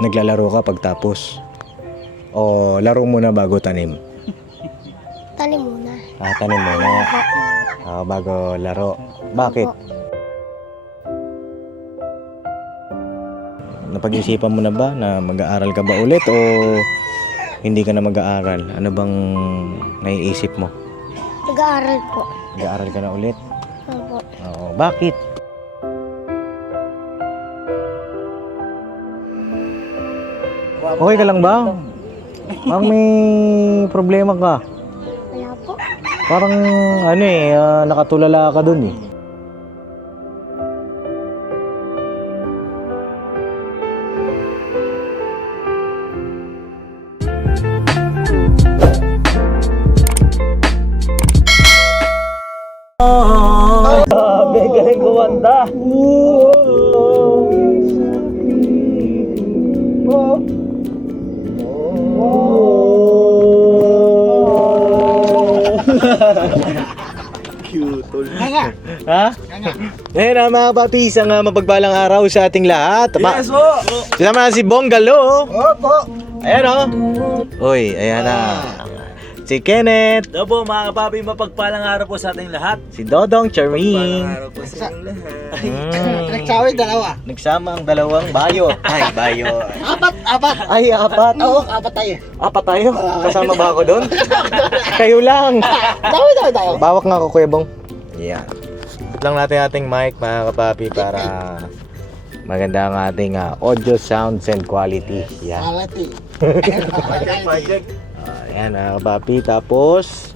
Naglalaro ka pagtapos? O laro muna bago tanim? Tanim muna. Tanim muna. Bago laro. Bakit? Napag-isipan mo na ba na mag-aaral ka ba ulit o hindi ka na mag-aaral? Ano bang naiisip mo? Nag-aaral po. Mag-aaral ka na ulit? Opo. Oo. Bakit? Okay ka lang ba? Parang may problema ka. Wala po. Parang nakatulala ka dun eh. Grabe, galing kumanta. Ha? Ngayon na mga papi, isang mapagpalang araw sa ating lahat. Yes po! Kasama na si Bonggalo. Opo! Ayan o. Uy, ayan na. Si Kenneth. Opo mga kapapi, mapagpalang araw po sa ating lahat. Si Dodong Charming. Araw po sa inyong lahat. Nagsaway dalawa. Nagsama ang dalawang bayo. Ay, bayo. Apat. Ay, apat. Oo, apat tayo. Apat tayo? Kasama ba ako doon? Kayo lang. Daway tayo. Bawak nga ako, Kuya Bong. Yeah. Lang natin ating mic, mga kapapi, para maganda ang ating audio, sounds, and quality. Yeah. Quality. Project. Ayan, mga kapapi. Tapos,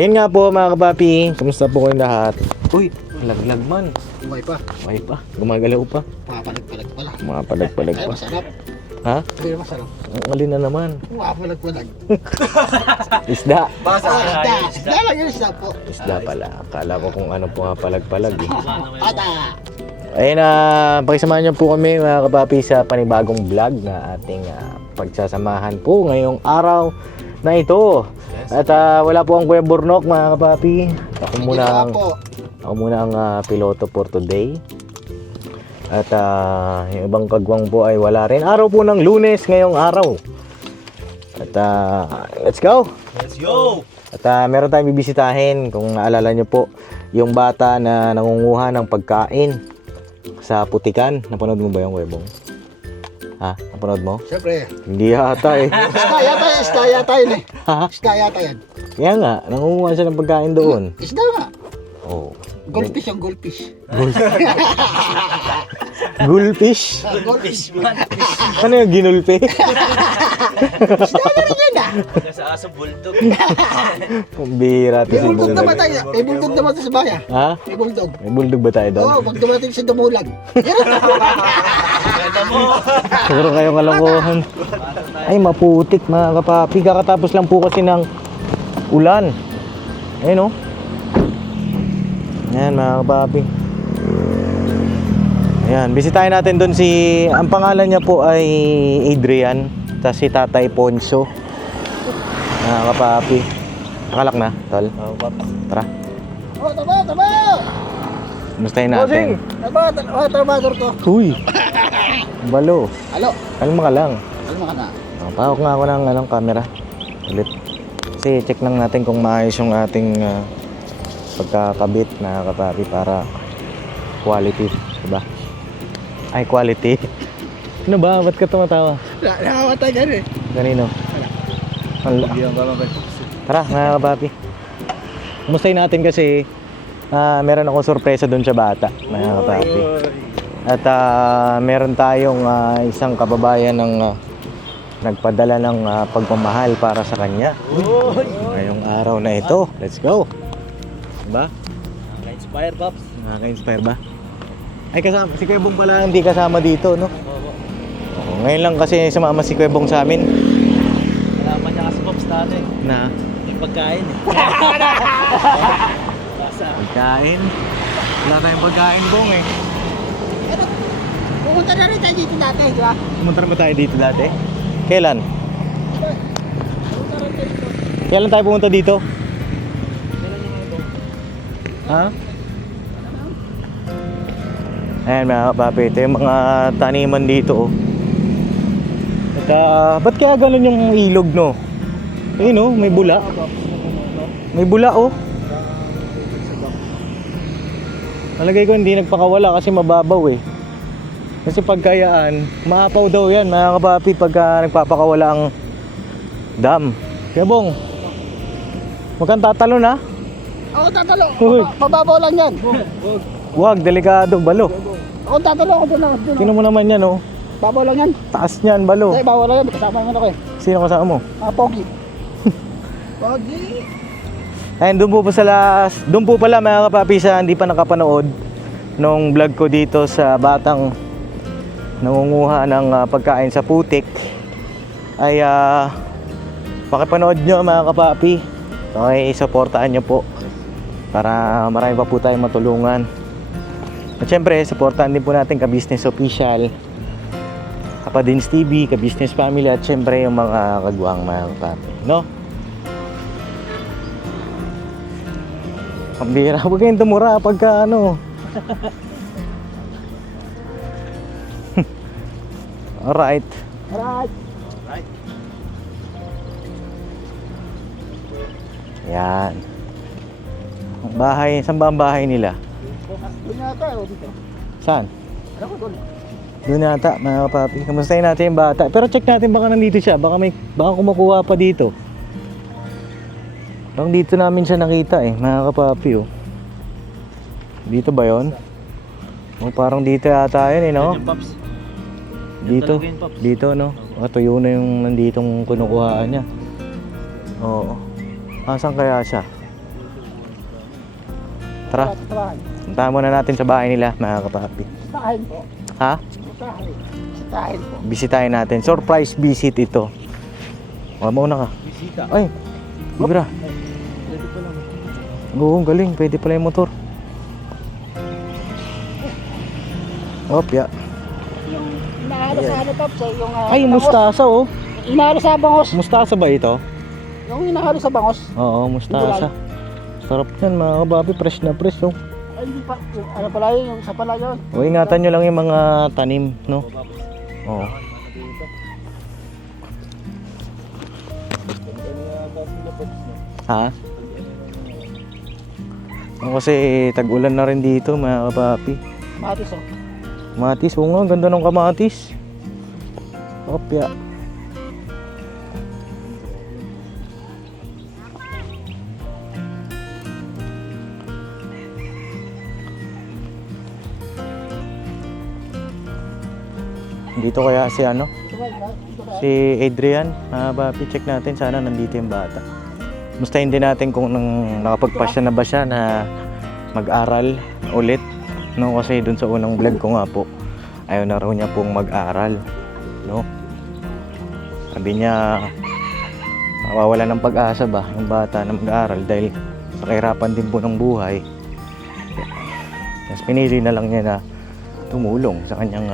yun nga po, mga kapapi. Kamusta po kayong lahat? Uy, laglag man. Umay pa. Okay pa. Gumagalaw pa. Papalag-palag pala. Mga palag-palag Ay, pa. masarap. Ha? Hindi na masarap. Ang alin na naman. Papalag-palag. Isda. Isda lang yun, isda po. Isda pala. Akala ko kung ano po nga palag-palag eh. Ada. Ayun pakisamahan niyo po kami mga kapapi sa panibagong vlog na ating pagsasamahan po ngayong araw na ito. At wala po ang Kuya Burnok mga kapapi. Ako muna ang piloto for today. At yung ibang kagwang po ay wala rin. Araw po ng Lunes ngayong araw. At let's go! Let's go! At meron tayong bibisitahin. Kung naalala nyo po, yung bata na nangunguha ng pagkain sa putikan. Napanood mo ba yung Kuya Bong? Ha? Napanood mo? Siyempre. Hindi yata eh. Isda yata yun eh. Ha? Isda yata yan. Kaya nga, nangunguha siya ng pagkain doon. Isda nga. Oh. Goldfish yung goldfish. Gulfish? Goldfish. Ano yung ginulpi? Isda na rin yan ah. Sa aso bulldog. Bira to May si bulldog Bulldog. naman tayo. May bulldog naman sa bayan. Ha? May bulldog. May bulldog ba tayo doon? Oo, pag dumating si Dumulag. Ganda mo! Siguro kayo kalokohan. Ay, maputik mga kapapi. Kakatapos lang po kasi ng ulan. Ayun o. Ayan mga kapapi. Ayan, bisitahin natin doon ang pangalan niya po ay Adrian. Tapos si Tatay Ponso. Mga kapapi. Nakalak na, tol. Tara. Oh, tama! Kumustahin natin. Trabador to. Uy. Balo. Alo. Kalma ka lang. Ano ka na? Pahawak nga ako ng camera. Ulit. Kasi check lang natin kung maayos yung ating pagkakabit na kapapi para quality. Diba? Ay, quality. Ano ba? Ba't ka tumatawa? Nakamatay ka rin. Kanino? Wala. Tara, mga kapapi. Kumustahin natin kasi meron akong sorpresa doon sa bata, mga kapapi. At meron tayong isang kababayan ng nagpadala ng pagmamahal para sa kanya. Ngayong araw na ito. Let's go. Diba? Naka-inspire, Pops. Nakaka-inspire ba? Ay, kasama. Si Kuya Bong pala hindi kasama dito, no? Oo, ngayon lang kasi sumama si Kuya Bong sa amin. Nalaman niya kasi, Pops, dati. Na? Yung pagkain. Pagkain? Wala tayong pagkain, Bong eh. Pumunta na rin tayo dito dati, di ba? Pumunta na ba tayo dito dati? Kailan? Kailan tayo pumunta dito? Ha? Ayan mga kapapi, ito yung mga taniman dito oh. Ba't kaya ganun yung ilog, no? Ayun, oh, may bula. May bula, oh. Nalagay ko hindi nagpakawala kasi mababaw eh. Kasi pagkayaan, maapaw daw yan mga kapapi pagka nagpapakawala ang dam. Kaya bong, huwag kang tatalon ha. Ako tatalo. Uy. Mababaw lang yan. Huwag, delikado, balo. Ako tatalo ako doon. Tingnan mo naman yan oh. Babaw lang yan. Taas niyan, balo. Hindi, bawal lang yan. Kasama naman ako eh. Sino kasama mo? Pogi. Pogi. Ayun, doon po pala mga kapapi sa hindi pa nakapanood nung vlog ko dito sa batang nangunguha ng pagkain sa putik ay pakipanood nyo mga kapapi. Okay, supportaan nyo po para marami pa po tayong matulungan. At syempre, supportaan din po natin ka-business official, Kapadins TV, ka-business family at syempre yung mga kagwang mga kapapi, no? Ang bira, huwag kayong tumura pagka ano. Alright. Alright. Yan. Ang bahay, saan ba ang bahay nila? Doon yata o dito. Saan? Ano ko doon? Doon yata, mga kapapi. Kamustahin natin yung bata. Pero check natin baka nandito siya. Baka kumukuha pa dito. Parang dito namin siya nakita eh, mga kapapi oh. Dito ba yon? Oh, parang dito yata yun eh, no? Yan, Pops. Dito, talaga yun, Pops. dito no? Tuyo na yung nanditong kinukuhaan niya. Oo. Asan kaya siya? Tara, Sitahin. puntahan muna natin sa bahay nila, mga kapapi. Sitahin po. Ha? Sitahin. Sitahin po. Bisitahin natin. Surprise visit ito. O, mauna ka. Bisita. Ay, libra. Pwede pa lang. Oo, galing. Pwede pala yung motor. Opya. Yung inaalo sa ano Pops eh, yung Ay, mustasa oh. inaalo sa bangos. Mustasa ba ito? Yung inaalo sa bangos. Oo, mustasa. Sarap yan mga kababi. Fresh na fresh oh. Ay, hindi pa. Yung, ano pala yun, yung sa pala yun. O, ingatan nyo lang yung mga tanim, no? Oo. Ha? Kasi tag-ulan na rin dito mga kapapi. Matis oh. Kamatis, oo nga, ganda ng kamatis. Opya. Dito kaya si ano? Si Adrian. Papi, check natin. Sana nandito yung bata. Mustahin din natin kung nakapagpasya na ba siya na mag-aral ulit. No, kasi dun sa unang vlog ko nga po, ayaw na raw niya pong mag-aral. No? Sabi niya, mawawala ng pag-asa ba ng bata na mag-aral dahil sa kahirapan din po ng buhay. Mas pinili na lang niya na tumulong sa kanyang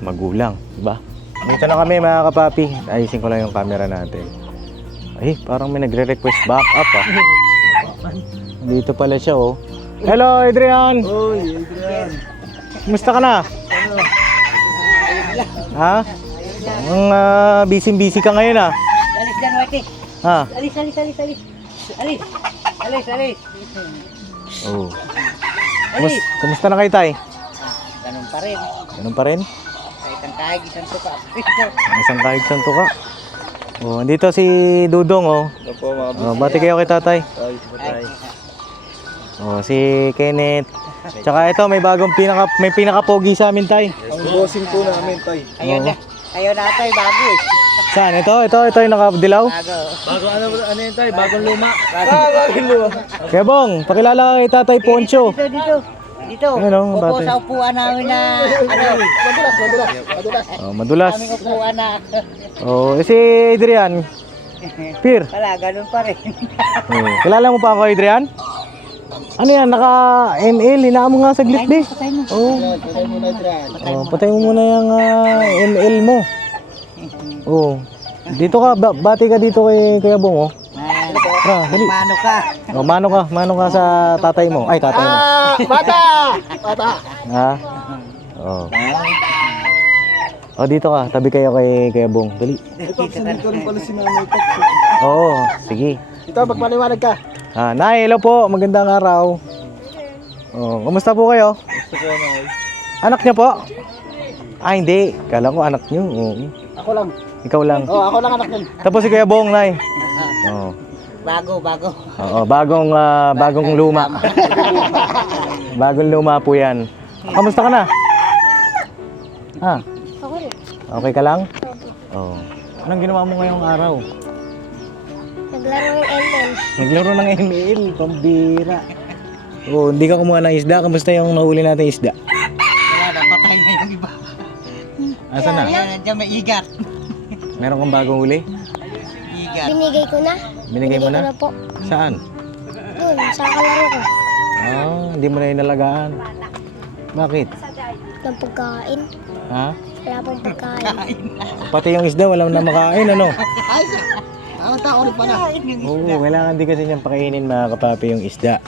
magulang, diba? Dito na kami mga kapapi. Ayusin ko lang yung camera natin. Ay, parang may nagre-request back up ah. Dito pala siya oh. Hello Adrian! Uy, Adrian. Kumusta ka na? Ha? Ang busy-busy ka ngayon ah. Alis dyan, Wati. Ha? Alis. Alis. Oh. Alis. Kumusta na kayo tay? Ganun pa rin. Ganun pa rin? Kahit ang kahig, isang tuka. Isang kahig santo ka. Oh, dito si Dudong oh. Opo, mga Oh, bati kayo kay tatay. Ay, Oh, si Kenneth. Tsaka ito may bagong may pinaka-pogi sa amin tay. Ang bossing po namin, Tay. Ayun na. Ayun na ito, bago eh. Saan? Ito yung nakadilaw. Bago. Bago ano yun, Tay? Bagong luma. Bagong luma. Kaya bong, pakilala kay tatay Poncho. Dito. Ayun, oh, Upo bati. sa upuan namin na, ano, Madulas. Oh, madulas. aming upuan na, Oh, si Adrian. Pir. wala, ganun pa rin. Oh, kilala mo pa ako, Adrian? Ano yan? Naka-ML. Hinaan mo nga saglit, be. Patay mo. Oh. Patay mo na, Adrian. Oh, patay mo muna yung ML mo. Oh. Dito ka, bati ka dito kay Kuya Bong, oh. Tara, dali. Mano ka. Oh, mano ka sa tatay mo. Ay, tatay mo. Bata! Bata! Ha? Oh. O, dito ka. Tabi kayo kay Bong. Dali. Ay, Paps, nandito rin pala si Nanay Paps. Oo, sige. Ito, magpaliwanag ka. Nay, hello po. Magandang araw. Oh, kumusta po kayo? Gusto ko, Nay. Anak niyo po? Hindi. Kala ko anak niyo. Oo. Ako lang. Ikaw lang. Oh, ako lang anak nun. Tapos si Kuya Bong, Nay. Oo. Bago. Oo, bagong luma. Bagong luma po 'yan. Kamusta ka na? Ako rin. Okay ka lang? Oo. Anong ginawa mo ngayong araw? Naglaro ng ML. Naglaro ng ML, pambira. Oo, hindi ka kumuha ng isda. Kamusta yung nahuli natin isda? Wala na, patay na yung iba. Asan na? Ayan, nandiyan may igat. Meron kang bagong huli? Igat. Binigay ko na. Binigay mo ko na? na po. Saan? Doon, sa kalaro ko. Hindi mo na inalagaan. Bakit? Ng pagkain. Ha? Wala pong pagkain. Pati yung isda, walang na makain, ano? Ay, ang tao rin pala. Oo, kailangan din kasi niyang pakainin mga kapapi yung isda.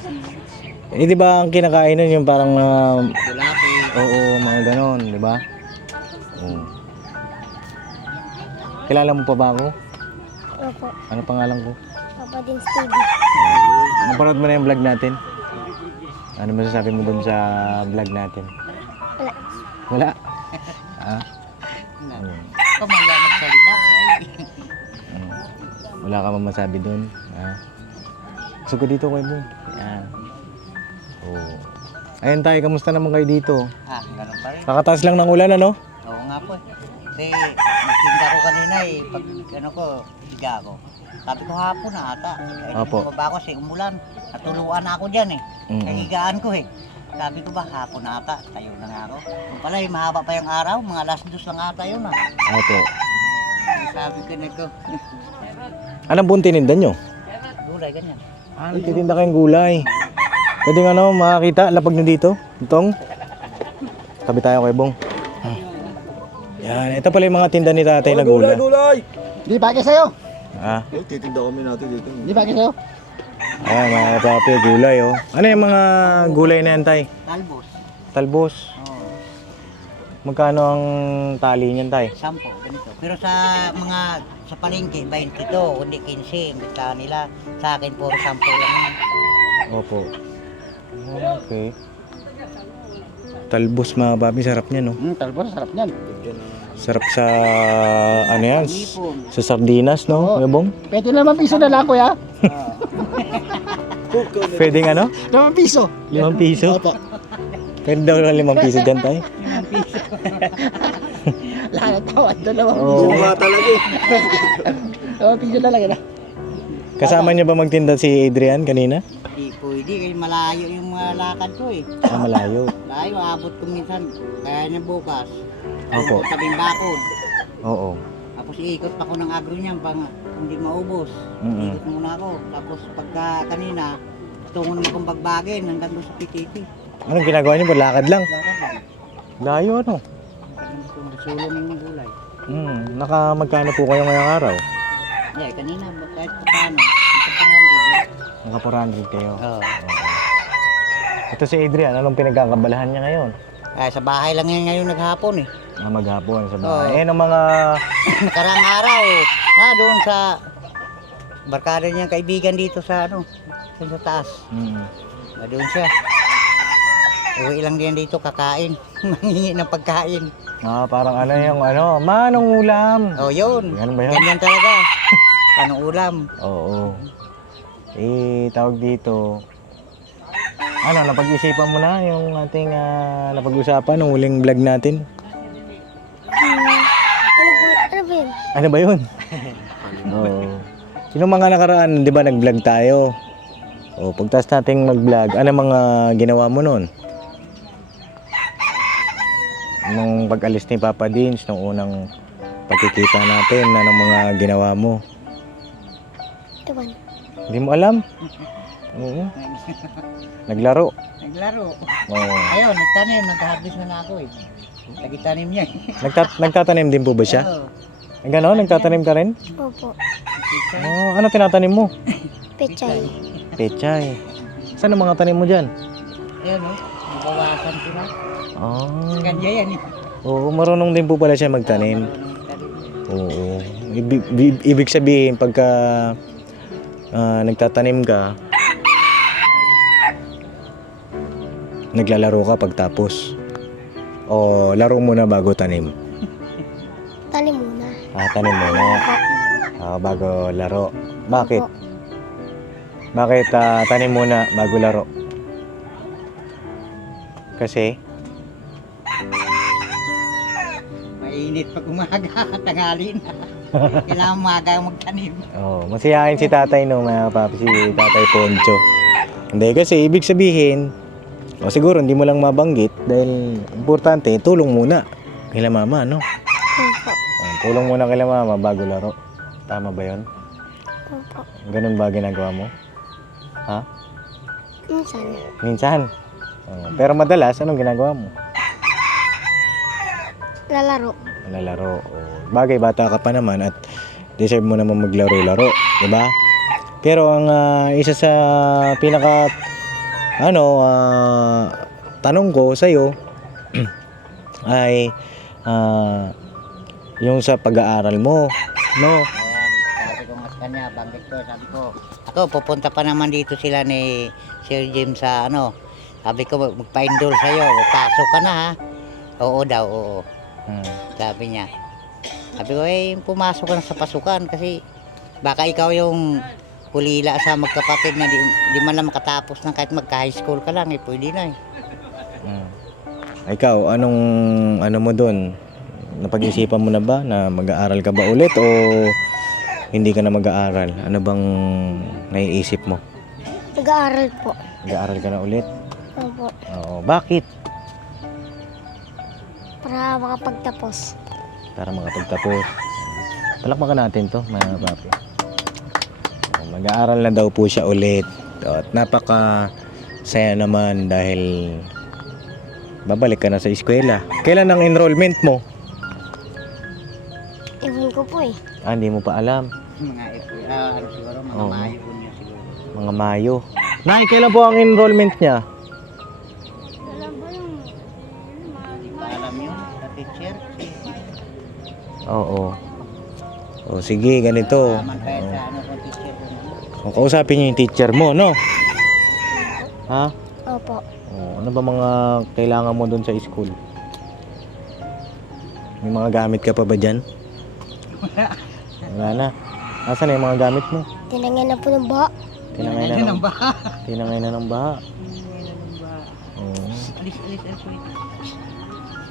Eh, di ba ang kinakain nun yung parang oo, mga ganon, di ba? Oo. Kilala mo pa ba ako? Opo. Ano pangalan ko? Papa din TV. Napanood mo na yung vlog natin? Ano masasabi mo dun sa vlog natin? Wala. Wala? Ah? Kamaya magsalita. Ano? Wala ka man masabi dun? Ah? Gusto ko dito kayo dun. Yan. Oo. Ayun tayo, kamusta naman kayo dito? Ganun pa rin. Kakataas lang ng ulan, ano? Oo nga po eh. Kasi nagtinda ko kanina eh. Pag higa ako. Sabi ko hapon na ata. Opo. Bumaba ako kasi umulan. Natuluan na ako dyan eh. Mm-mm. Nahigaan ko eh. Sabi ko ba hapon na ata. Tayo na nga ako. Kung pala eh, mahaba pa yung araw. Mga alas 2 lang ata yun ah. Opo. Sabi ko na ko. Anong buong tininda nyo? Gulay ganyan. Nagtitinda kayong gulay. Pwede nga naman makakita, lapag nyo dito. Itong. Tabi tayo kay Bong. Yan, ito pala yung mga tinda ni tatay na gulay. Gulay! Di bagay sa'yo. Ah, Eh, titinda kami natin dito. Di bagay sa'yo. ayan mga kapapi, gulay oh. Ano yung mga gulay na yan, tay? Talbos. Talbos. Oo. Magkano ang tali niyan, tay? 10, ganito. Pero sa sa palengke, 20 to, kundi 15. Basta nila, sa akin puro 10 lang yan. Opo. Okay. Talbos mga papi, sarap niya no? Talbos, sarap niyan. Sarap sa, ano yan? Sa sardinas, no? Kuya Bong? Pwede naman piso na lang, kuya. Pwedeng ano? 5 piso. 5 piso? Opo. Pwede daw lang 5 piso dyan, tay? Lahat ng tawad doon naman. Oo. Oo nga talaga eh. 5 piso na lang yan. Kasama niyo ba magtinda si Adrian kanina? Hindi pwede, kasi malayo yung mga lakad ko eh. Sa malayo. Layo, abot ko minsan, kaya na bukas. Opo. Tabing bakod. Oo. Tapos iikot pa ko ng agro niyan pang hindi maubos. Mm-mm. Ikot muna ako. Tapos pagka kanina, tungo naman kong bagbagin hanggang doon sa PTP. Anong ginagawa niyo? Lakad lang. Lakad lang. Layo ano? Sulo ng gulay. Magkano po kayo ngayong araw? Yeah, kanina, kahit pa paano. Ito Naka 400 kayo. Oo. Ito si Adrian, anong pinagkakabalahan niya ngayon? Sa bahay lang yan ngayon naghapon eh. Maghapon sa Oo. bahay. Eh, ng mga... Nakarang araw, na doon sa barkada niyang kaibigan dito sa sa taas. Doon siya. Uwi lang din dito kakain. Mangingi ng pagkain. Parang ano yung manong ulam. Oh, yun. Ganun ba yun? Ganyan talaga. Anong ulam? Oo. Tawag dito. Napag-isipan mo na yung ating napag-usapan ng huling vlog natin? Ano ba yun? Ano ba yun? Oo. Yung mga nakaraan, di ba nag-vlog tayo? Pagtas nating mag-vlog, ano mga ginawa mo nun? Nung pag-alis ni Papa Dins, nung unang pagkikita natin, anong mga ginawa mo? Ewan. Hindi mo alam? Oo. Naglaro. Naglaro. Oo. Ayun, nagtanim. Nag-harvest na ako eh. Nagitanim niya. Nagtatanim din po ba siya? Oo. Gano'n? Nagtatanim ka rin? Opo. Ano tinatanim mo? Pechay. Pechay. Saan ang mga tanim mo dyan? Ayun oh. Nabawasan ko na. Oh. Kanya yan eh. Oo, marunong din po pala siya magtanim. Marunong magtanim. Oo. Ibig sabihin, pagka nagtatanim ka, naglalaro ka pagtapos. O laro muna bago tanim. Tanim muna. Tanim muna. Bago laro. Bakit? Opo. Bakit tanim muna bago laro? Kasi? Mainit pag umaga, tanghali na. Kailangan umaga magtanim. Masiyahin si tatay no, mga papi, si tatay Poncho. Hindi kasi ibig sabihin, siguro hindi mo lang mabanggit dahil importante, tulong muna kila mama, no? Opo. Tulong muna kila mama bago laro. Tama ba yun? Opo. Ganun ba ginagawa mo? Ha? Minsan. Minsan. Pero madalas, anong ginagawa mo? Lalaro. Lalaro. Bagay, bata ka pa naman at deserve mo naman maglaro-laro. Diba? Pero ang isa sa pinaka tanong ko sa'yo ay yung sa pag-aaral mo. No? Ayan, sabi ko nga sa kanya, banggit ko, sabi ko, ako, pupunta pa naman dito sila ni Sir Jim sa sabi ko, magpa-endorse sa'yo, pasok ka na ha. Oo daw, oo. Sabi niya. Sabi ko, pumasok ka na sa pasukan kasi baka ikaw yung kulila sa magkapatid na di man lang makatapos ng kahit magka-high school ka lang, pwede na Ikaw, ano mo doon? Napag-isipan mo na ba na mag-aaral ka ba ulit o hindi ka na mag-aaral? Ano bang naiisip mo? Nag-aaral po. Mag-aaral ka na ulit? Opo. Oo. Bakit? Para makapagtapos. Para makapagtapos. Palakpakan natin to, mga papi. Mag-aaral na daw po siya ulit. At napaka-saya naman dahil babalik ka na sa eskwela. Kailan ang enrollment mo? Iwan ko po eh. Hindi mo pa alam. Mga siguro, mga Oo. Mayo po niya siguro. Mga Mayo. Nay, kailan po ang enrollment niya? Hindi pa alam yun, sa teacher. Oo. O sige, ganito. Naman kahit sa kung teacher ko. O, kausapin niyo yung teacher mo, no? Ha? Opo. Ano ba mga kailangan mo doon sa school? May mga gamit ka pa ba dyan? Wala na. Nasaan na yung mga gamit mo? Tinangyan na po ng baha. Tinangay na ng baha. Tinangay na ng baha. Oo. Alis, alis.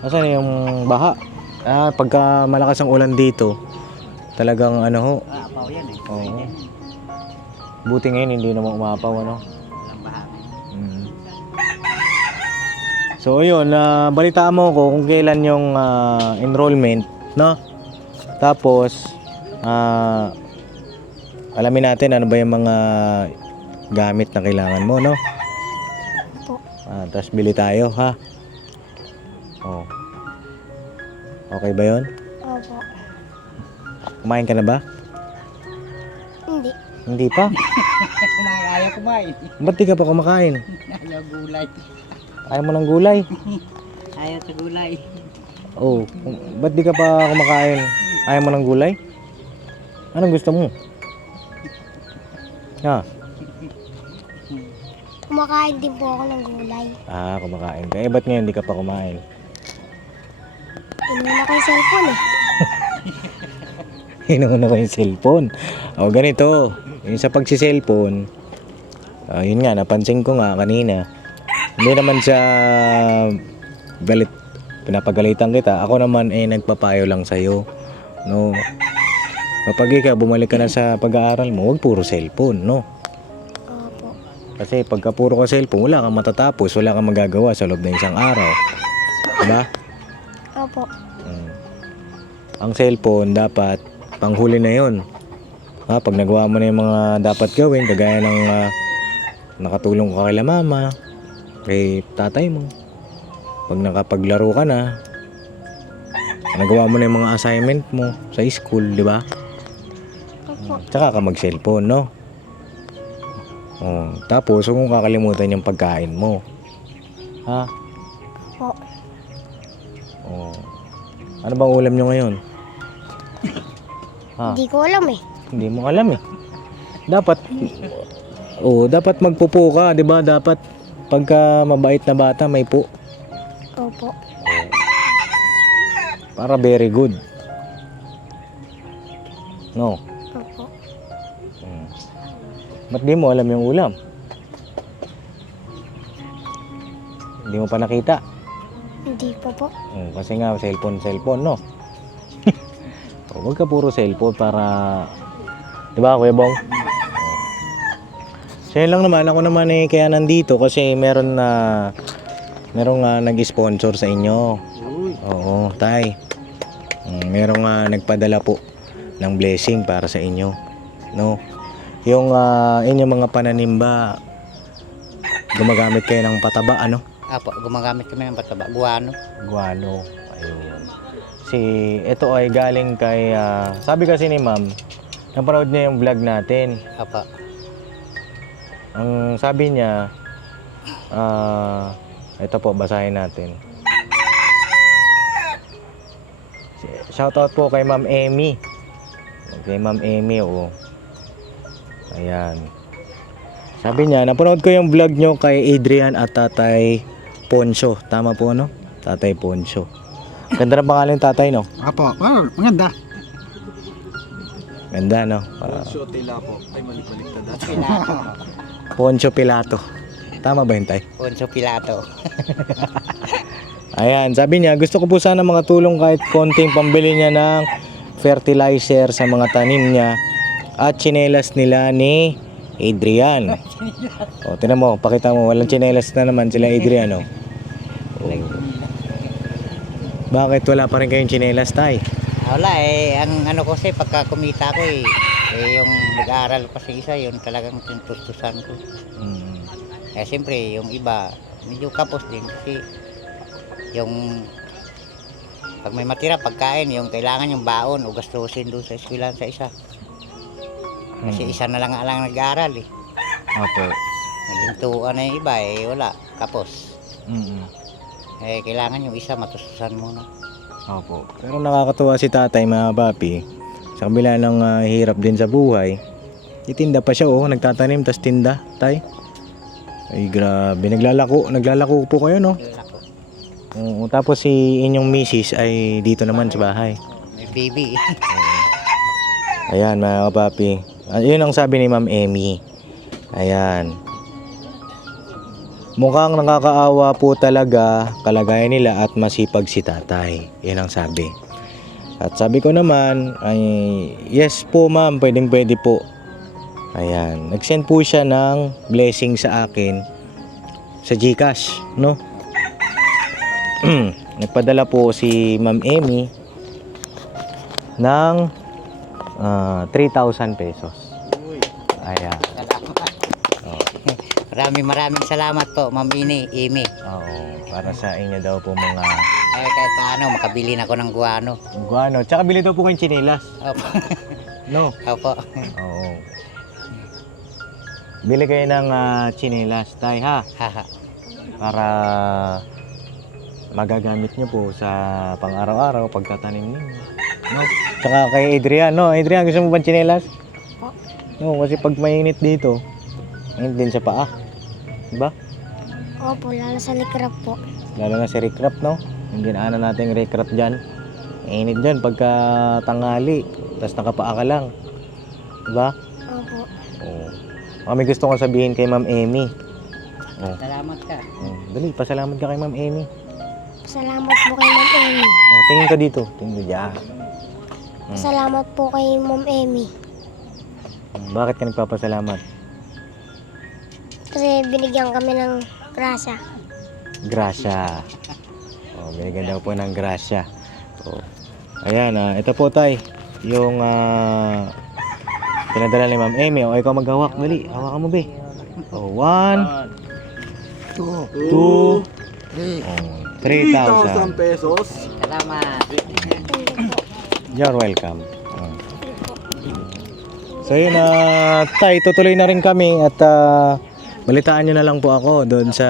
Nasaan na yung baha? Pagka malakas ang ulan dito, talagang Apaw yan eh. Oo. Buti ngayon hindi naman umapaw, ano? Walang baha. So yun, balitaan mo ko kung kailan yung enrollment, no? Tapos alamin natin ano ba yung mga gamit na kailangan mo, no? Opo. Tapos bili tayo, ha? Oh. Okay ba yun? Opo. Kumain ka na ba? Hindi. Hindi pa? Ayaw kumain. Ba't di ka pa kumakain? Ayaw gulay. Ayaw mo ng gulay? Ayaw sa gulay. Oh, ba't di ka pa kumakain? Ayaw mo ng gulay? Anong gusto mo? Kumakain din po ako ng gulay. Kumakain ka. Ba't ngayon di ka pa kumain? Inuuna ko yung cellphone eh. Inuuna ko yung cellphone. Ganito. Yung sa pagsi-cellphone, yun nga, napansin ko nga kanina. Hindi naman siya galit, pinapagalitan kita. Ako naman nagpapayo lang sa'yo. No? Kapag ikaw bumalik ka na sa pag-aaral mo, huwag puro cellphone, no? Opo. Kasi pagka puro ka cellphone, wala kang matatapos, wala kang magagawa sa loob ng isang araw. Diba? Opo. Ang cellphone dapat panghuli na yun. Pag nagawa mo na yung mga dapat gawin, kagaya ng nakatulong ka kay mama, kay tatay mo. Pag nakapaglaro ka na, nagawa mo na yung mga assignment mo sa school, di ba? Opo. Tsaka ka mag-cellphone, no? Tapos, huwag mong kakalimutan yung pagkain mo. Ha? Opo. Ano bang ulam nyo ngayon? Ha? Hindi ko alam eh. Hindi mo alam eh. Dapat, dapat magpupo ka, di ba? Dapat, pagka mabait na bata, may po. Opo. Para very good. No? Opo. Ba't di mo alam yung ulam? Hindi mo pa nakita? Hindi pa po. Kasi nga, cellphone, no? Huwag ka puro cellphone para... Di ba, Kuya Bong? So, yun lang naman. Ako naman kaya nandito kasi merong nag-sponsor sa inyo. Oo, tay. Merong nagpadala po ng blessing para sa inyo. No? Yung inyong mga pananimba, gumagamit kayo ng pataba, ano? Apo, gumagamit kami ng pataba. Guano. Guano. Ayun. Ito ay galing kay, sabi kasi ni ma'am, napanood niya yung vlog natin. Apo. Ang sabi niya, ito po, basahin natin. Shoutout po kay Ma'am Emmy. Kay Ma'am Emmy, oo. Ayan. Sabi niya, napanood ko yung vlog nyo kay Adrian at Tatay Poncho. Tama po, no? Tatay Poncho. Ganda ng pangalan ng tatay, no? Apo, maganda. Ganda, no? Poncho Tilapo. Ay, balik-baliktad dati. Pilato. Poncho Pilato. Tama ba yun, tay? Poncho Pilato. Ayan, sabi niya, gusto ko po sana mga tulong kahit konting pambili niya ng fertilizer sa mga tanim niya at tsinelas nila ni Adrian. O, tinan mo, pakita mo, walang tsinelas na naman sila Adrian, o. Bakit wala pa rin kayong tsinelas, tay? Wala ang ano ko kasi pagka kumita ko yung nag-aaral pa sa isa, yun talagang tinutustusan ko. Siyempre, yung iba, medyo kapos din kasi yung pag may matira pagkain, yung kailangan yung baon o gastusin doon sa eskwelahan sa isa. Kasi isa na lang nag-aaral eh. Opo. Nagintuan na yung iba wala, kapos. Kailangan yung isa matustusan muna. Opo. Pero nakakatuwa si tatay, mga papi. Sa kabila ng hirap din sa buhay, itinda pa siya, nagtatanim, tas tinda, tay. Ay, grabe. Naglalako po kayo, no? Ako, Oo, tapos si inyong misis ay dito naman sa bahay. may baby. Ayan, mga kapapi. Yun ang sabi ni Ma'am Emmy. Ayan. Mukhang nakakaawa po talaga kalagayan nila at masipag si tatay. Yun ang sabi. At sabi ko naman, ay yes po ma'am, pwede po. Ayan. Nag-send po siya ng blessing sa akin sa GCash, no? Nagpadala po si Ma'am Emmy ng 3,000 pesos. Ayan. Maraming salamat po, Ma'am Amy. Oo, para sa inyo daw po mga Kahit paano, makabili na ako ng guano. guano. Tsaka bili daw po kayong tsinelas. Opo. No? Opo. Oo. Bili kayo ng tsinelas, tay, ha? Haha. Para magagamit nyo po sa pang-araw-araw pagtatanim ninyo. No? Tsaka kay Adrian, no? Adrian, gusto mo ba tsinelas? No, kasi pag mainit dito, mainit din sa paa. Diba? Opo, lalo sa likrap po. Lalo na si recrap, no? Yung ginaanan natin yung recrap dyan. Mainit dyan pagka tanghali. Tapos nakapaa ka lang. Diba? Opo. Oo. May gusto kong sabihin kay Ma'am Emmy. Salamat ka. Dali, pasalamat ka kay Ma'am Emmy. Salamat po kay Ma'am Emmy. Tingin ka dito. Tingin ka dyan. Salamat po kay Ma'am Emmy. Bakit ka nagpapasalamat? Kasi binigyan kami ng grasya. Grasya. Binigyan daw po ng grasya. Ayan, ito po tay. Yung pinadala ni Ma'am Emmy. Ikaw maghawak. Dali, hawakan mo be. 1, 2, 3,000. 3,000 pesos. Salamat. Thank you po. You're welcome. So yun, tay, tutuloy na rin kami at balitaan nyo na lang po ako doon sa...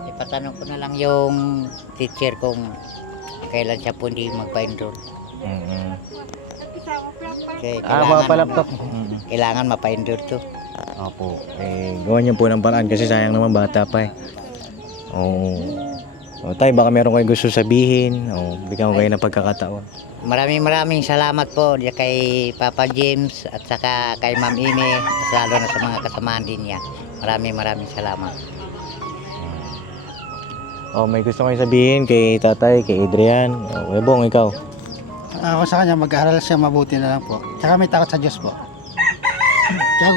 Ipatanong ko na lang yung teacher kung kailan siya po hindi magpa-enroll. Mm-mm. Kasi Papalaptop. kailangan mapa-enroll to. Opo. Gawan niyo po ng paraan kasi sayang naman bata pa eh. Oo. O tay, baka meron kayo gusto sabihin. O, bigyan ko kayo ng pagkakataon. Maraming salamat po kay Papa James at saka kay Ma'am Ine, at lalo na sa mga kasamaan din niya. Maraming salamat. O, may gusto kayo sabihin kay tatay, kay Adrian. O, Bong, ikaw. Ako sa kanya, mag-aaral siya mabuti na lang po. Tsaka may takot sa Diyos po. Tsaka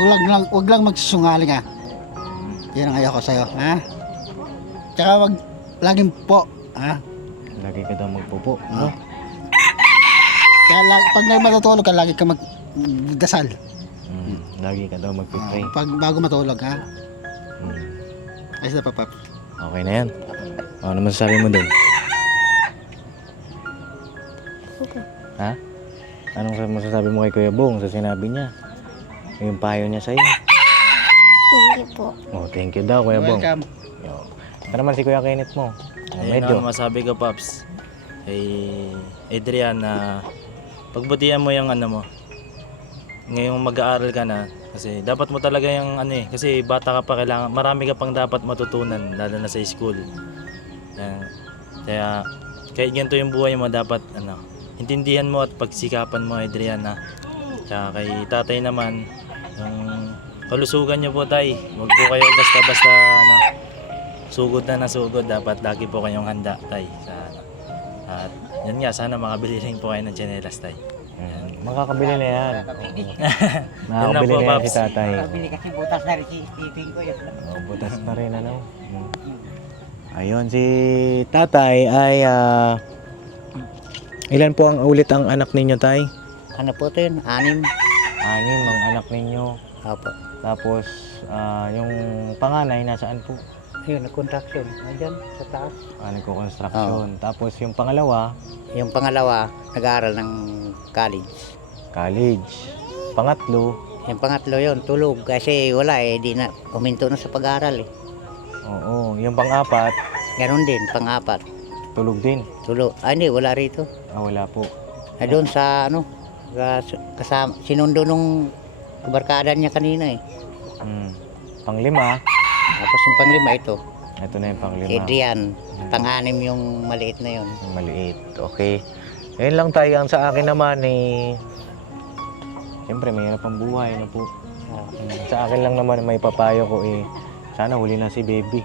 wag lang magsisungaling ha. Yan ang ayoko sa'yo, ha? Tsaka wag laging po, ha? Lagi ka daw magpupo. No? Kaya pag matutulog ka, lagi ka magdasal. Lagi ka daw magpipray. Pag bago matulog, ha? Mm. Ayos na pa, Pap. Okay na yan. Ano masasabi mo doon? Ha? Anong masasabi mo kay Kuya Bong sa sinabi niya? Yung payo niya sa'yo. Thank you po. Oh, thank you daw, Kuya Bong. Welcome. Yo. Ito naman si Kuya Kenneth mo. Ayun Medyo. ang masabi ko, Paps. Kay Adrian na pagbutihan mo yung ano mo. Ngayong mag-aaral ka na. Kasi dapat mo talaga yung ano eh. Kasi bata ka pa, kailangan, marami ka pang dapat matutunan. Lalo na sa school. Kaya kahit ganito yung buhay mo, dapat ano, intindihan mo at pagsikapan mo, Adrian, ha. Tsaka kay tatay naman, yung kalusugan niyo po, tay. Huwag po kayo basta-basta ano, sugod na nasugod. Dapat lagi po kayong handa, tay. At yan nga, sana makabili rin po kayo ng tsinelas, tay. Makakabili na yan. Yun lang Makakabili po, na yan Paps. si tatay. Bili kasi butas na receiving ko yun. Oh, butas na rin ano. Ayun, si tatay ay ilan po ang ulit ang anak ninyo, tay? Ano po ito yun? 6. 6 ang anak ninyo. Opo. Tapos yung panganay nasaan po? Ayun, nag-contraction. Ayan, sa taas. Nagko-construction. Tapos yung pangalawa, Yung pangalawa, nag-aaral ng college. college. Pangatlo, Yung pangatlo yun, tulog. Kasi wala eh, di na, uminto na sa pag-aaral eh. oo. Yung pang-apat, Ganon din, pang-apat. tulog din. Tulog. Ah, hindi, wala rito. Wala po. Doon sa ano, kasama, sinundo nung barkada niya kanina eh. Panglima, Tapos yung panglima ito, ito na yung panglima. Adrian. Pang-anim yung maliit na yun. Yung maliit. Okay. Ayun lang tayo. Ang sa akin naman eh, siyempre mahirap ang buhay na po. Sa akin lang naman may papayo ko eh, sana huli na si baby.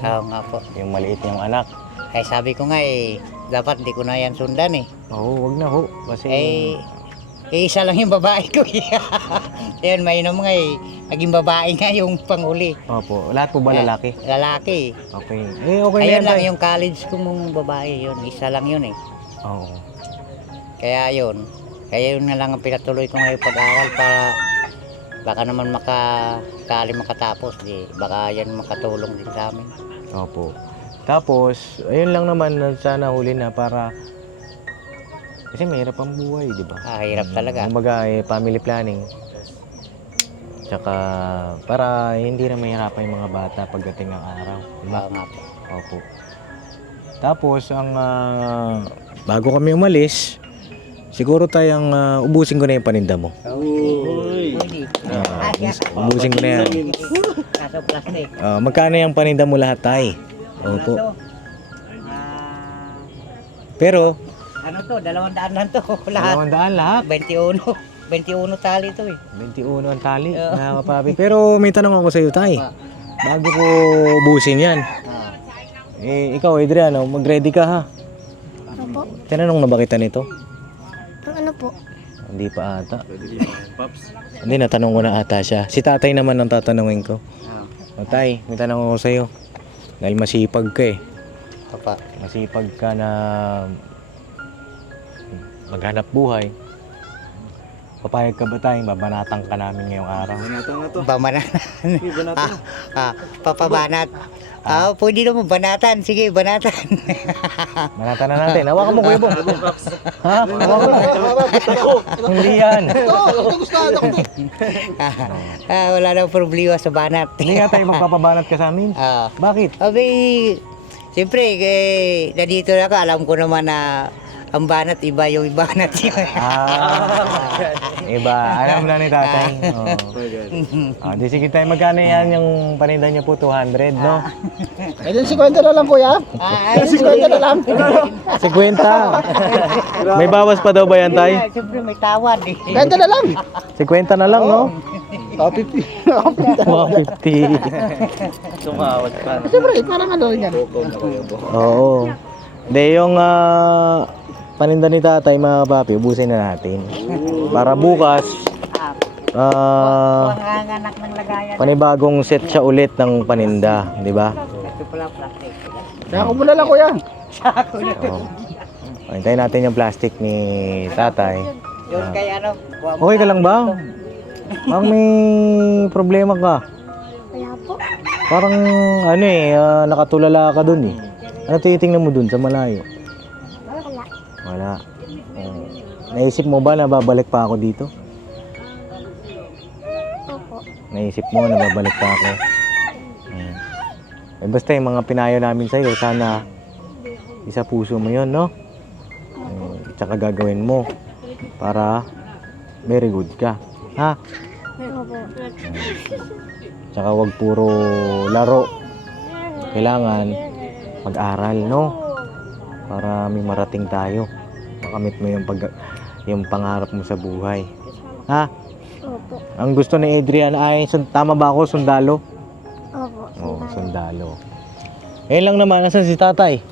Oo nga po. Yung maliit niyang anak. Ay sabi ko nga eh, dapat di ko na yan sundan eh. Oo, wag na ho. Kasi Isa lang yung babae ko eh. Ayun, mainom nga eh. Naging babae nga yung panghuli. opo, lahat po ba lalaki? Lalaki. Okay. Okay na Ayun yan lang tayo. yung college ko mong babae yun. Isa lang yun eh. Oo. Kaya yun. Kaya yun na lang ang pinatuloy ko ngayon pag-aaral para baka naman makatapos. Di, baka yan makatulong din sa amin. Opo. Tapos, ayun lang naman sana huli na para kasi mahirap ang buhay, di ba? Hirap talaga. Kumbaga, family planning. Tsaka, para hindi na mahirapan yung mga bata pagdating ng araw. Oo nga po. Opo. Tapos, bago kami umalis, siguro tayong ubusin ko na yung paninda mo. Ubusin ko na yan. Kaso plastic. Magkano yung paninda mo lahat, tay? Opo. Kaso, Pero, ano to, 200 lang to. Lahat. 200 lahat. 21 tali to eh. 21 ang tali, mga kapapi. Pero may tanong ako sa iyo, tay. Bago ko ubusin yan. Ikaw, Adrian, mag-ready ka ha. Ano po? Tinanong na ba kita nito? Ang ano po? Hindi pa ata. Paps. Hindi, natanong ko na ata siya. Si tatay naman ang tatanungin ko. O tay, may tanong ako sa iyo. Dahil masipag ka eh. Papa. Masipag ka na maghanap buhay. Papayag ka ba tayong babanatang ka namin ngayong araw? Banatan na to. Bamanatan. Hey, banatan. Papabanat. Pwede naman banatan. Sige, banatan. Banatan na natin. Hawakan mo, Kuya Bong. Ha? Hawakan mo. Hindi yan. Wala nang problema sa banat. Hindi nga tayo magpapabanat ka sa amin. Bakit? Abi, Siyempre, na dito na ako, alam ko naman na ang banat, iba yung banat yun. Iba. Alam na ni tatay. Oh. Di sige tayo, magkano yan yung paninda niyo po? 200, no? Eh, din 50 na lang kuya. 50 na lang. 50. May bawas pa daw ba yan, tay? Siyempre, may tawad eh. 50 na lang. 50 na lang, no? 50. 50. Sumawad pa. Siyempre, parang ano yan. Oo. De, yung paninda ni tatay, mga papi, ubusin na natin. Para bukas, Panganganak ng lagayan. panibagong set siya ulit ng paninda, di ba? Ito pala plastic. Sako mo na lang kuya. Oo. Hintayin natin yung plastic ni tatay. Yun kay ano. Okay ka lang ba? Parang may problema ka. Wala po. Parang ano nakatulala ka dun eh. Ano titingnan mo dun sa malayo? Wala. Wala. Oo. Naisip mo ba na babalik pa ako dito? Opo. Naisip mo na babalik pa ako? Eh, basta yung mga pinayo namin sa'yo, sana isa puso mo yon, no? Tsaka gagawin mo para very good ka. Ha? Opo. Tsaka wag puro laro. Kailangan mag-aral, no? Para may marating tayo. Makamit mo yung pangarap mo sa buhay. Ha? Opo. Ang gusto ni Adrian ay, tama ba ako, sundalo? Opo. Oo, sundalo. Ngayon lang naman, nasan si tatay?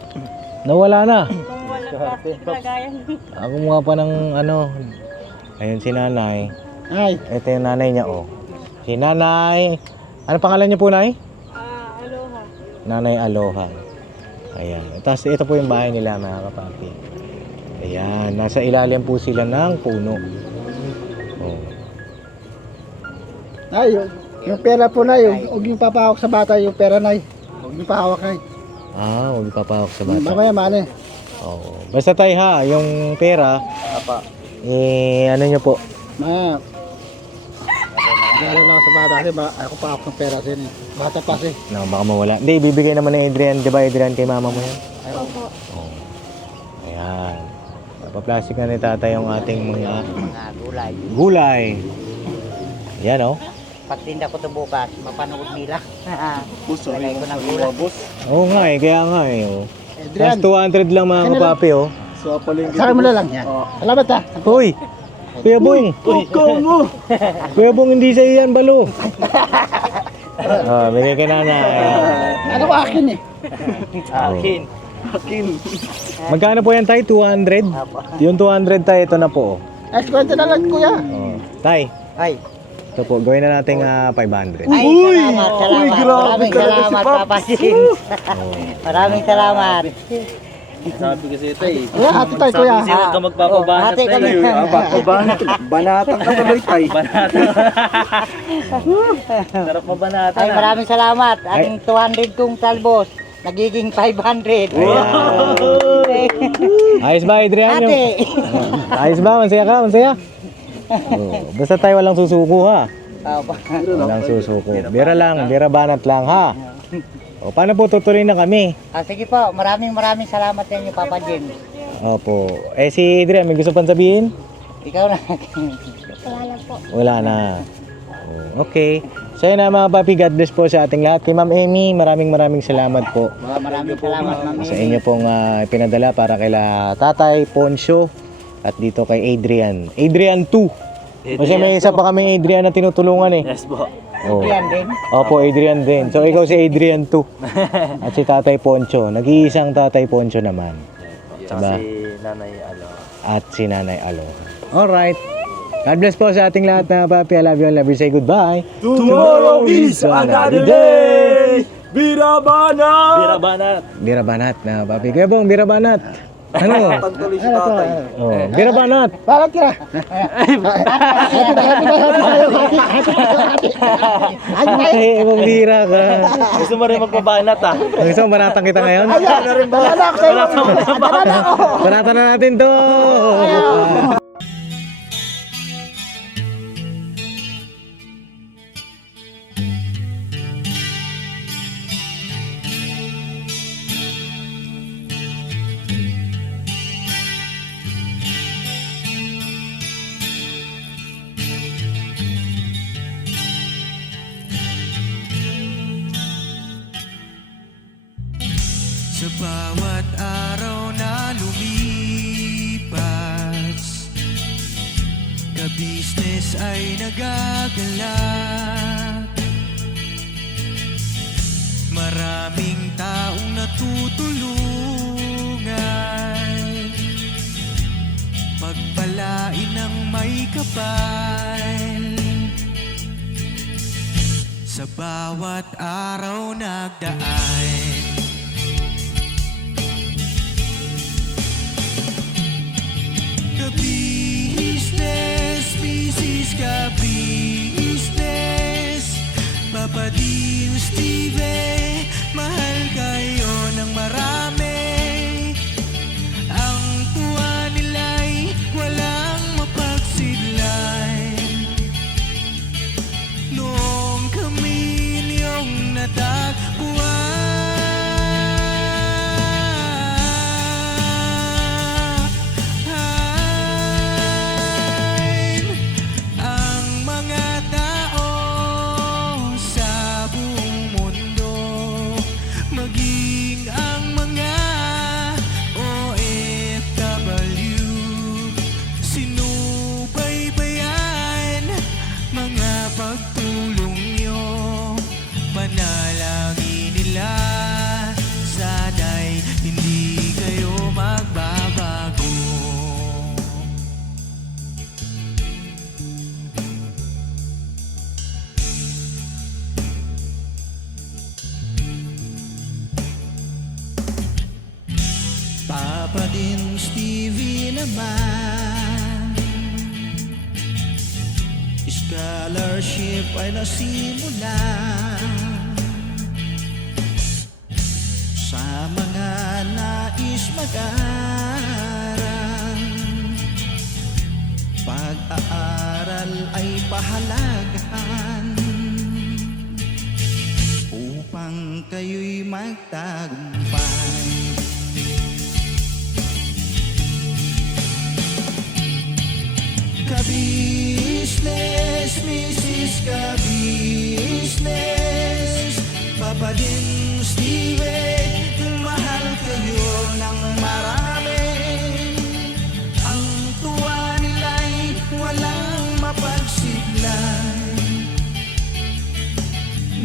Nawala na. Ako mga pa ng ano. Ayun si nanay. Ay, Ito yung nanay niya, oh. Si nanay. Ano pangalan niya po, nay? Aloha. Nanay Aloha. Ayan. Tapos ito po yung bahay nila, mga kapapi. Ayan. Nasa ilalim po sila ng puno. Oh. ay, yung pera po na yun. Huwag yung papahawak sa bata yung pera na. Huwag yung pahawak na. Huwag papahawak sa bata. Mamaya mali. Oo. Basta tayo ha, yung pera, ano nyo po? Ma. Galo lang sa bata kasi ako pahawak ng pera sin. Bata pa si. No, baka mawala. Hindi, bibigay naman ni Adrian. Di ba Adrian kay mama mo yan? Opo. Oo. Ayan. Paplastic na ni tatay yung ating mga Mga gulay. gulay. Yan oh. Pagtinda ko ito bukas, mapanood nila. Lagay ko ng gulay. Oo nga eh, kaya nga eh. Oh. Adrian, Plus 200 lang mga kapapi oh. saka mo na lang yan. Salamat ha. Hoy! Kuya Bong! mo. Kuya Bong, hindi sa iyan balo. Bigay ka na na. Ano ko akin eh. Akin. Magkano po yan tay? 200? Yung 200 tay, ito na po. Ay, 50 na lang kuya. Oh. Tay, Ay, ito po, gawin na natin 500. ay, salamat. Maraming salamat, Papa James. Maraming salamat. Sabi kasi ito eh. Kuya, hati tayo kuya. Huwag ka magpapabanat Hati kami. Banatang ka tuloy tayo. Sarap mabanata Ay, maraming salamat. Ang 200 kong talbos, nagiging 500. Ayos ba, Adrian? Ate. Ayos ba? Masaya ka? Masaya? Oh, basta tayo walang susuko ha. Walang susuko. Bira lang, bira banat lang ha. O, paano po tutuloy na kami? Sige po, maraming salamat sa inyo, Papa James. Opo. Si Adrian, may gusto pang sabihin? Ikaw na. Wala na po. Wala na. Oh, okay. So yun na mga papi, God bless po sa ating lahat. Kay Ma'am Amy, maraming salamat po Maraming salamat, Mami. sa inyo pong ipinadala para kay Tatay Poncio at dito kay Adrian. Adrian 2. Kasi may isa pa kaming Adrian na tinutulungan eh. Yes po. Oh. Yan din. Opo, Adrian din. So ikaw si Adrian 2. At si Tatay Poncio. Nag-iisang Tatay Poncio naman. Diba? Si Nanay At si Nanay Alo. Alright. God bless po sa ating lahat na papi. I love you. I love you. Say goodbye. Tomorrow is another day. Birabanat. Birabanat na papi. Kaya bong, birabanat. Ano? Pagtuloy si tatay. Oh, birabanat. Bakit ka? Ay, ibang bira ka. Gusto mo rin magpabanat ah. Gusto mo banatan kita ngayon? Banana ako sa'yo. Banana ako. Banatan na natin to. Bawat araw na lumipas, ka-business ay nagagalak. Maraming taong natutulungan, pagpalain ng may kapal. Sa bawat araw nagdaan, ka-business, business, ka-business, Papa Dio, Steve, mahal kayo ng marami. Ang tuwa nila'y walang mapagsidlan. Noong kami niyong natagpuan. Ang mga tao sa buong mundo, maging ang mga OFW, sinubaybayan mga pagtulong nyo. Panalangin nila, sana'y hindi kayo magbabago. Papa din Stevie naman, scholarship ay nasimula sa mga nais mag-aral. Pag-aaral ay pahalagahan upang kayo'y magtagumpay. Ka-business, Mrs. Ka-business, Papa din Steve, mahal kayo ng marami. Ang tuwa nila'y walang mapagsiglan.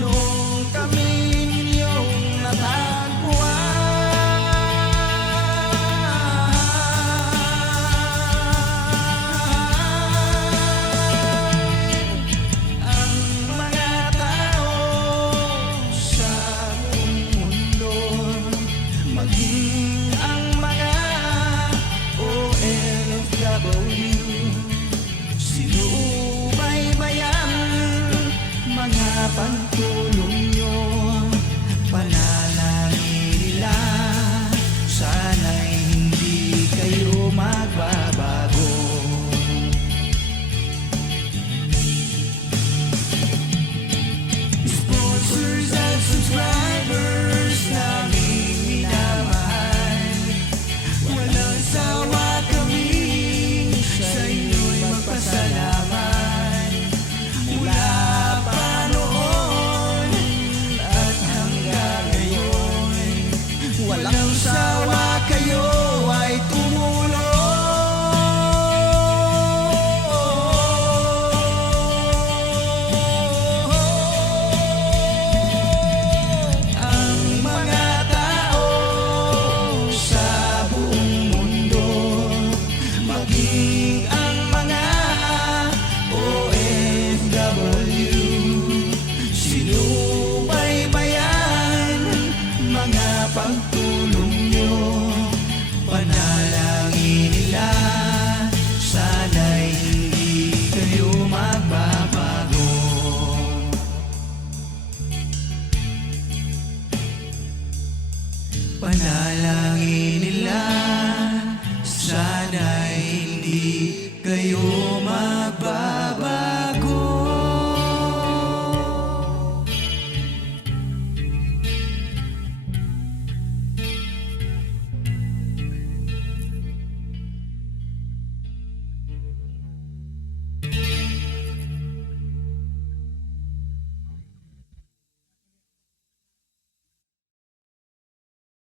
Noong kami ninyong natagpuan, pagtulong nyo, panalangin nila, sana'y hindi kayo magbabago. Sponsors at subscribers naming minamahal, walang sawa kami sa inyo'y magpasalamat. Mula walang sawa kayo ay tumulong. Ang mga tao sa buong mundo, maging ang mga OFW, sinubaybayan mga pagtulong nyo, panalangin nila, sana'y hindi kayo magbabago. Panalangin nila, sana'y hindi kayo magbabago.